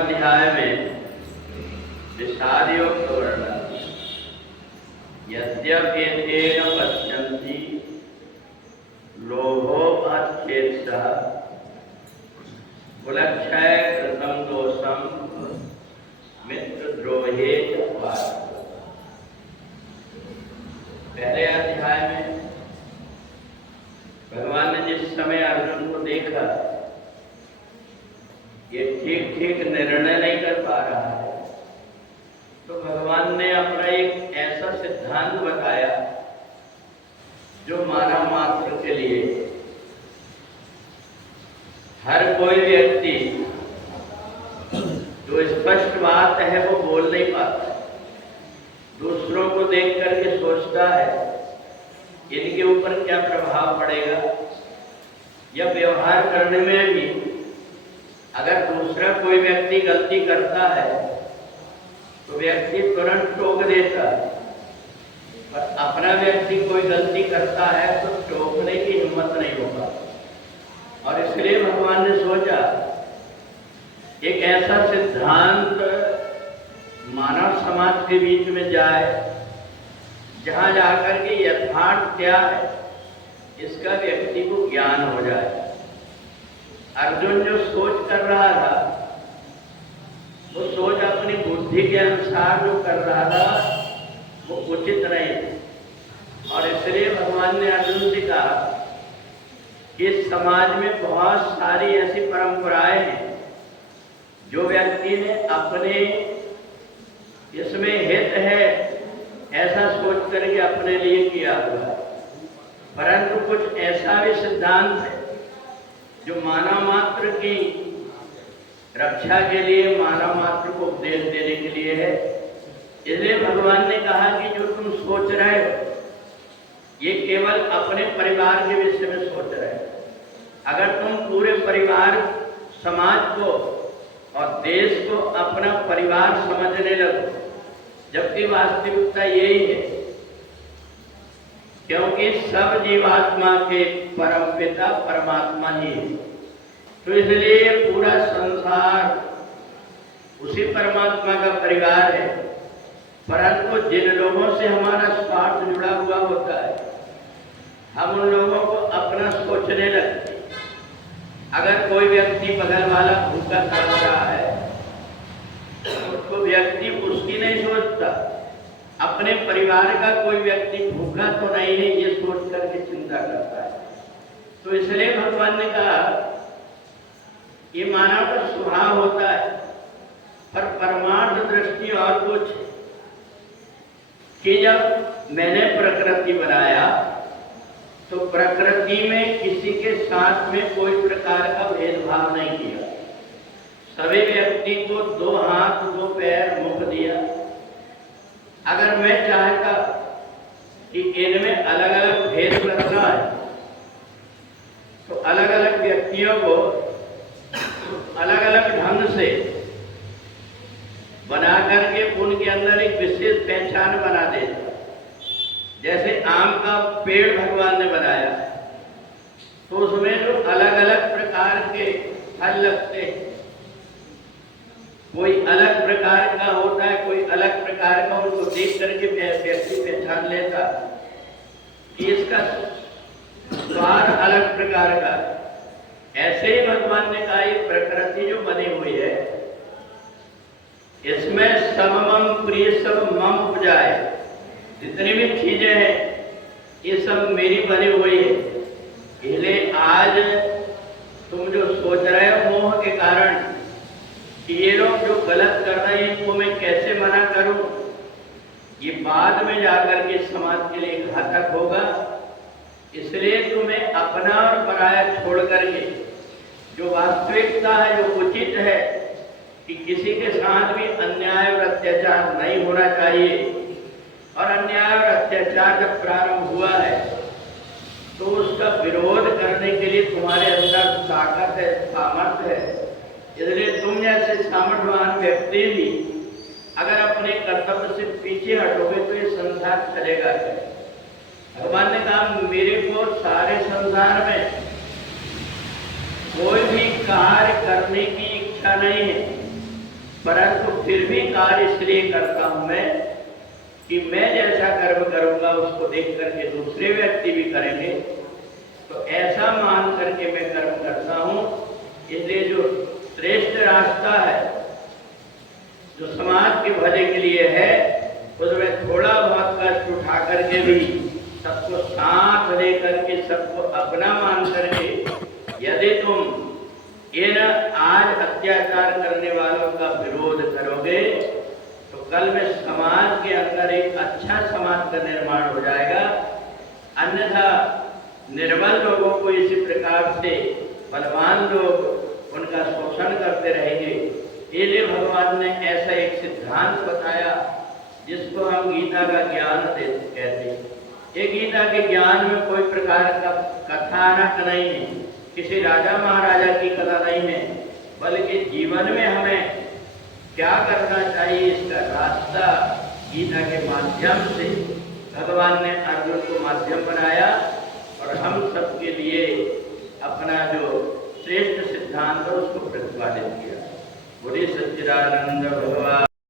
अध्याय में विषाद योग का वर्णन। यद्यप्येतेन पश्यन्ति लोभोपच्छेदः कुलक्षय कृतं दोषं मित्रद्रोहे च पार्थ। पहले अध्याय में भगवान ने जिस समय अर्जुन को देखा ये ठीक ठीक निर्णय नहीं कर पा रहा है, तो भगवान ने अपना एक ऐसा सिद्धांत बताया जो मानव मात्र के लिए हर कोई व्यक्ति जो स्पष्ट बात है वो बोल नहीं पाता, दूसरों को देख करके सोचता है इनके ऊपर क्या प्रभाव पड़ेगा, या व्यवहार करने में भी अगर दूसरा कोई व्यक्ति गलती करता है तो व्यक्ति तुरंत टोक देता है, पर अपना व्यक्ति कोई गलती करता है तो टोकने की हिम्मत नहीं होगा। और इसलिए भगवान ने सोचा एक ऐसा सिद्धांत मानव समाज के बीच में जाए जहां जाकर के यथार्थ क्या है इसका व्यक्ति को ज्ञान हो जाए। अर्जुन जो सोच कर रहा था वो सोच अपनी बुद्धि के अनुसार जो कर रहा था वो उचित नहीं थी, और इसलिए भगवान ने अर्जुन से कहा कि समाज में बहुत सारी ऐसी परंपराएं हैं जो व्यक्ति ने अपने इसमें हित है ऐसा सोच करके अपने लिए किया हुआ है, परंतु कुछ ऐसा भी सिद्धांत है जो मानव मात्र की रक्षा के लिए, मानव मात्र को उपदेश देने के लिए है। इसलिए भगवान ने कहा कि जो तुम सोच रहे हो ये केवल अपने परिवार के विषय में सोच रहे हो। अगर तुम पूरे परिवार, समाज को और देश को अपना परिवार समझने लगो, जबकि वास्तविकता यही है, क्योंकि सब जीवात्मा के परम पिता परमात्मा ही है, तो इसलिए पूरा संसार उसी परमात्मा का परिवार है। परंतु जिन लोगों से हमारा स्वार्थ जुड़ा हुआ होता है हम उन लोगों को अपना सोचने लगते। अगर कोई व्यक्ति बगल वाला भूखा तड़प रहा है तो व्यक्ति उसकी नहीं सोचता, अपने परिवार का कोई व्यक्ति भूखा तो नहीं है ये सोच करके चिंता करता है। तो इसलिए भगवान ने कहा ये मानव का स्वभाव होता है, पर परमार्थ दृष्टि और कुछ कि जब मैंने प्रकृति बनाया तो प्रकृति में किसी के साथ में कोई प्रकार का भेदभाव नहीं किया, सभी व्यक्ति को दो हाथ दो पैर मुख दिया। अगर मैं चाहता कि इनमें अलग अलग भेद रखना है तो अलग अलग व्यक्तियों को अलग अलग ढंग से बना करके उनके अंदर एक विशेष पहचान बना देता। जैसे आम का पेड़ भगवान ने बनाया तो उसमें जो अलग अलग प्रकार के फल लगते हैं, कोई अलग प्रकार का होता है, कोई अलग प्रकार का, उनको देख करके व्यक्ति पहचान लेता कि इसका स्वाद अलग प्रकार का। ऐसे ही भगवान ने कहा ये प्रकृति जो बनी हुई है इसमें सममम प्रिय सब मम उपजाए, जितनी भी चीजें हैं ये सब मेरी बनी हुई है। इसलिए आज तुम जो सोच रहे हो मोह के कारण कि ये लोग जो गलत कर रहे हैं इनको मैं कैसे मना करूं, ये बाद में जाकर के समाज के लिए घातक होगा। इसलिए तुम्हें अपना और पराया छोड़ करके जो वास्तविकता है, जो उचित है कि किसी के साथ भी अन्याय और अत्याचार नहीं होना चाहिए, और अन्याय और अत्याचार जब प्रारंभ हुआ है तो उसका विरोध करने के लिए तुम्हारे अंदर ताकत है, सामर्थ्य है। इसलिए तुम जैसे सामर्थ्यवान व्यक्ति भी अगर अपने कर्तव्य से पीछे हटोगे तो ये संसार चलेगा क्या। भगवान ने कहा मेरे को सारे संसार में कोई भी कार्य करने की इच्छा नहीं है, परंतु फिर भी कार्य इसलिए करता हूं मैं कि मैं जैसा कर्म करूंगा उसको देख करके दूसरे व्यक्ति भी करेंगे, तो ऐसा मान करके मैं कर्म करता हूं। इसलिए जो श्रेष्ठ रास्ता है, जो समाज के भले के लिए है, उसमें थोड़ा बहुत कष्ट उठा करके भी सबको साथ लेकर के, सबको अपना मान करके, यदि तुम इन आज अत्याचार करने वालों का विरोध करोगे तो कल में समाज के अंदर एक अच्छा समाज का निर्माण हो जाएगा। अन्यथा निर्बल लोगों को इसी प्रकार से बलवान लोग उनका शोषण करते रहेंगे। इसलिए भगवान ने ऐसा एक सिद्धांत बताया जिसको हम गीता का ज्ञान कहते हैं। ये गीता के ज्ञान में कोई प्रकार का कथानक नहीं है, किसी राजा महाराजा की कथा नहीं है, बल्कि जीवन में हमें क्या करना चाहिए इसका रास्ता गीता के माध्यम से भगवान ने अर्जुन को माध्यम बनाया और हम सबके लिए अपना जो श्रेष्ठ सिद्धांत है उसको प्रतिपादित किया। बोले सच्चिदानंद भगवान।